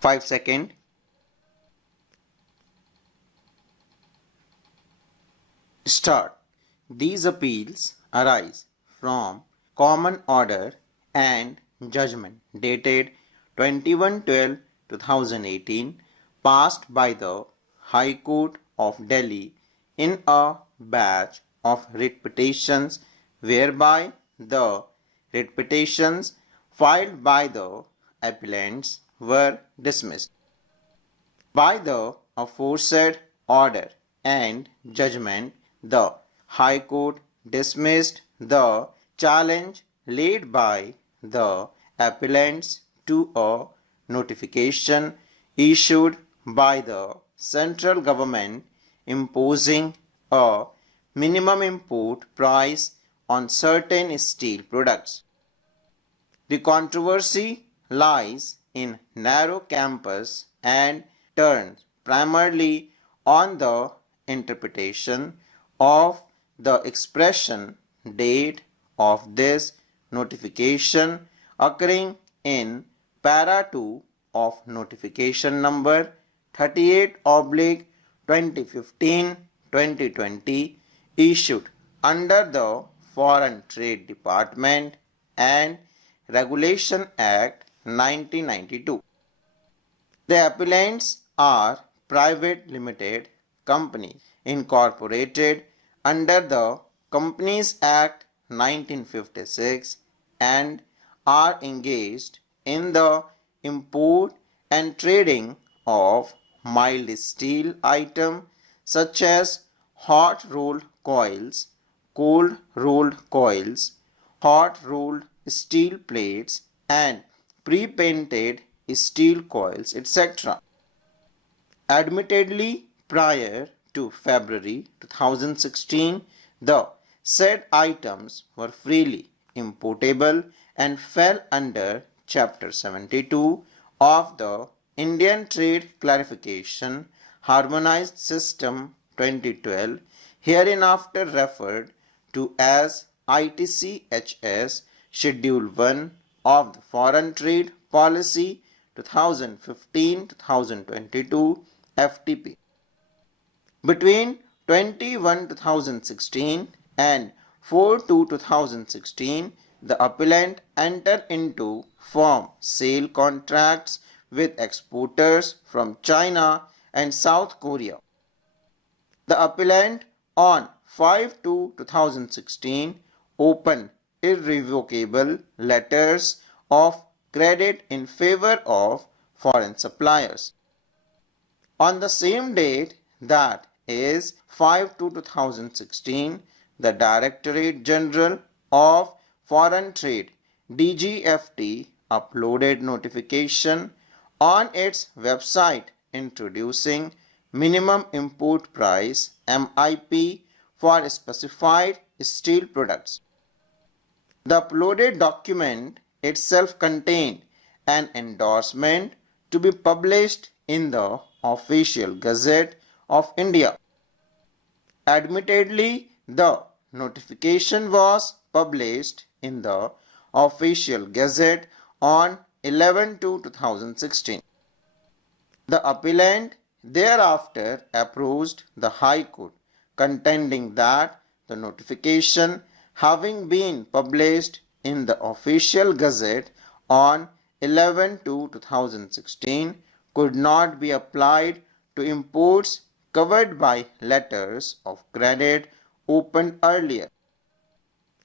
5 seconds. Start. These appeals arise from Common Order and Judgment dated 21/12/2018 passed by the High Court of Delhi in a batch of writ petitions whereby the writ petitions filed by the appellants were dismissed. By the aforesaid order and judgment, the High Court dismissed the challenge laid by the appellants to a notification issued by the central government imposing a minimum import price on certain steel products. The controversy lies in narrow campus and turns primarily on the interpretation of the expression date of this notification occurring in para 2 of notification number 38/2015-2020 issued under the Foreign Trade Department and Regulation Act 1992. The appellants are private limited companies incorporated under the Companies Act 1956 and are engaged in the import and trading of mild steel items such as hot rolled coils, cold rolled coils, hot rolled steel plates and pre-painted steel coils, etc. Admittedly, prior to February 2016, the said items were freely importable and fell under Chapter 72 of the Indian Trade Clarification Harmonized System 2012, hereinafter referred to as ITCHS Schedule 1 of the Foreign Trade Policy 2015-2022 FTP. Between 21/2016 and 4/2/2016, the appellant entered into firm sale contracts with exporters from China and South Korea. The appellant on 5/2/2016 opened irrevocable letters of credit in favor of foreign suppliers. On the same date, that is 5/2/2016, the Directorate General of Foreign Trade DGFT uploaded notification on its website introducing minimum import price MIP for specified steel products. The uploaded document itself contained an endorsement to be published in the Official Gazette of India. Admittedly, the notification was published in the Official Gazette on 11/2/2016. The appellant thereafter approached the High Court, contending that the notification, having been published in the Official Gazette on 11/2/2016, could not be applied to imports covered by letters of credit opened earlier.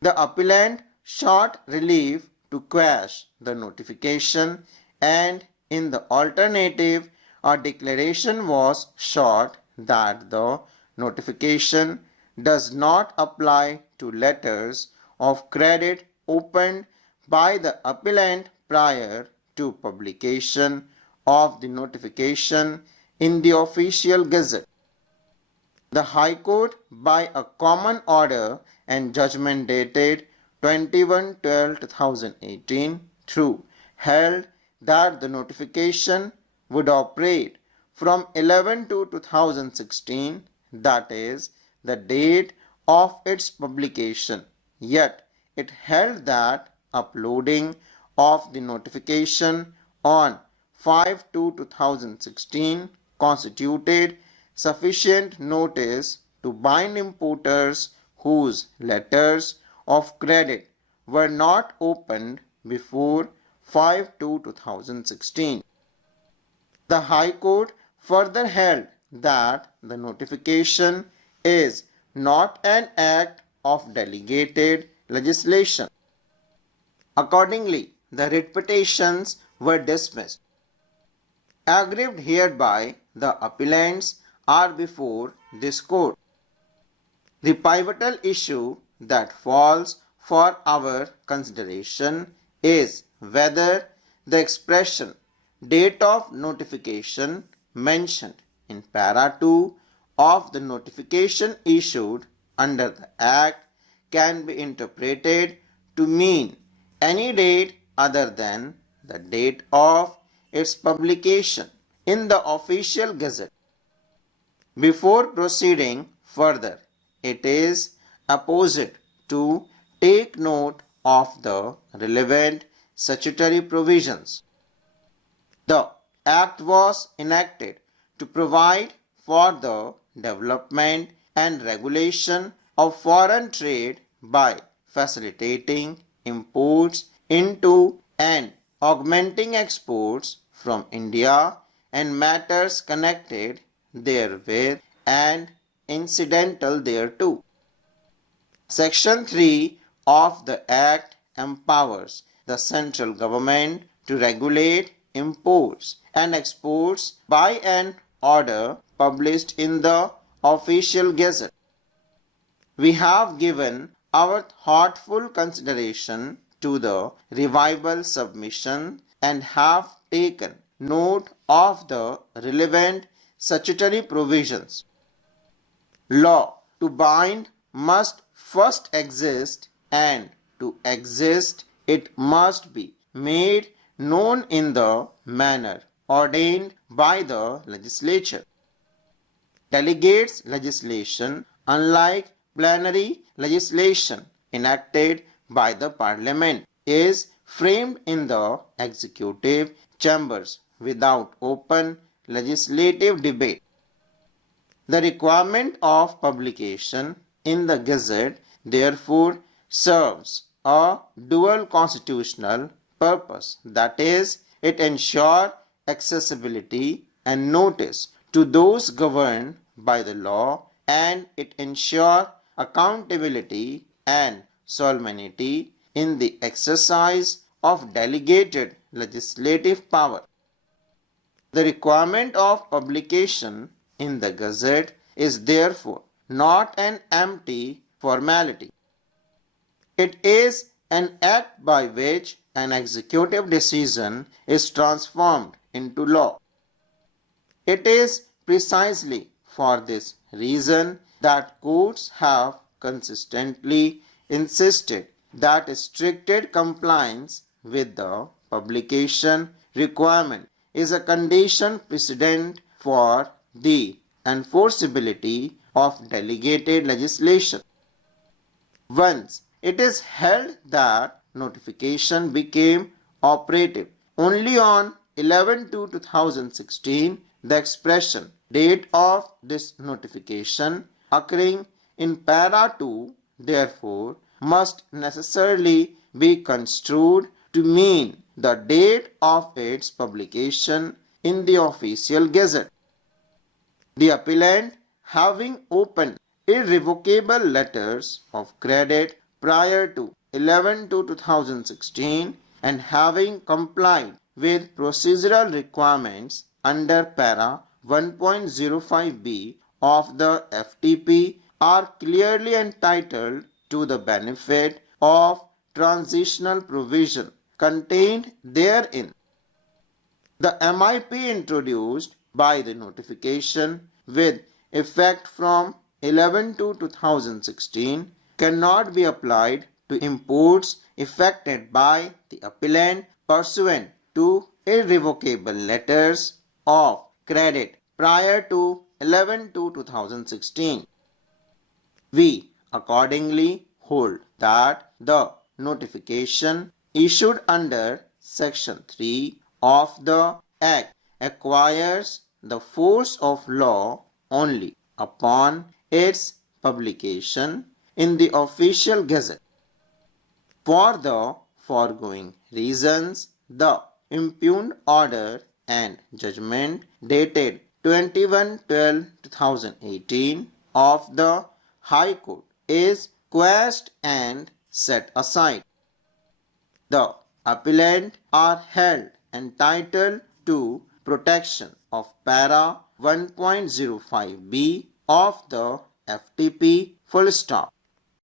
The appellant sought relief to quash the notification, and in the alternative, a declaration was sought that the notification does not apply to letters of credit opened by the appellant prior to publication of the notification in the Official Gazette. The High Court, by a common order and judgment dated 21/12/2018, held that the notification would operate from 11/2/2016, that is, the date of its publication. Yet, it held that uploading of the notification on 5/2/2016 constituted sufficient notice to bind importers whose letters of credit were not opened before 5/2/2016. The High Court further held that the notification is not an act of delegated legislation. Accordingly, the writ petitions were dismissed. Aggrieved hereby, the appellants are before this court. The pivotal issue that falls for our consideration is whether the expression date of notification mentioned in para 2 of the notification issued under the Act can be interpreted to mean any date other than the date of its publication in the official gazette. Before proceeding further, it is apposite to take note of the relevant statutory provisions. The Act was enacted to provide for the development and regulation of foreign trade by facilitating imports into and augmenting exports from India and matters connected therewith and incidental thereto. Section 3 of the Act empowers the central government to regulate imports and exports by an order published in the official gazette. We have given our thoughtful consideration to the revival submission and have taken note of the relevant statutory provisions. Law to bind must first exist, and to exist it must be made known in the manner ordained by the legislature. Delegates legislation, unlike plenary legislation enacted by the Parliament, is framed in the executive chambers without open legislative debate. The requirement of publication in the Gazette therefore serves a dual constitutional purpose, that is, it ensures accessibility and notice to those governed by the law, and it ensures accountability and solemnity in the exercise of delegated legislative power. The requirement of publication in the Gazette is therefore not an empty formality. It is an act by which an executive decision is transformed into law. It is precisely for this reason that courts have consistently insisted that stricter compliance with the publication requirement is a condition precedent for the enforceability of delegated legislation. Once it is held that notification became operative only on 11/2/2016, the expression date of this notification occurring in para 2 therefore must necessarily be construed to mean the date of its publication in the official gazette. The appellant, having opened irrevocable letters of credit prior to 11/2/2016 and having complied with procedural requirements under para 1.05b of the FTP, are clearly entitled to the benefit of transitional provision contained therein. The MIP introduced by the notification with effect from 11/2/2016 cannot be applied to imports effected by the appellant pursuant to irrevocable letters of credit prior to 11/2/2016. We accordingly hold that the notification issued under Section 3 of the Act acquires the force of law only upon its publication in the official gazette. For the foregoing reasons, the impugned order and judgment dated 21/12/2018 of the High Court is quashed and set aside. The appellant are held entitled to protection of para 1.05b of the FTP full stop.